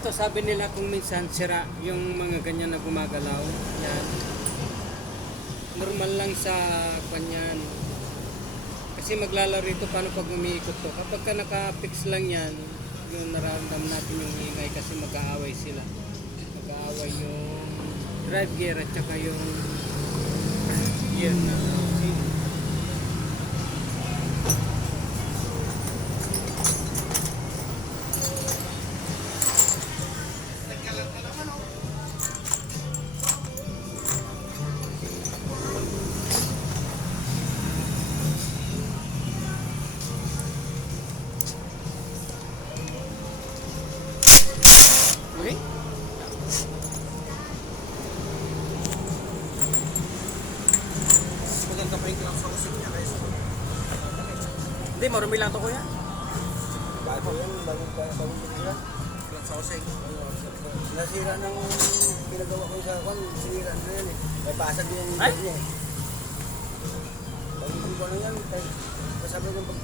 Ito sabi nila kung minsan sira yung mga ganyan na gumagalaw. Yan. Normal lang sa kanyan. Kasi maglalaro ito paano pag umiikot to. Kapag ka naka-fix lang yan, yung nararamdaman natin yung ingay kasi mag-aaway sila. Mag-aaway yung drive gear at saka yung gear na okay? Maganda pa yung clutch housing niya kaysa Hindi, marumi lang to kuya. bago yan, bagong pinira. Clutch housing. Nasira ng ginagawa ko sa kwan, sinira na yan eh. May pasag yung Ay! niya eh. Bagong ko na yan, sabi ko pag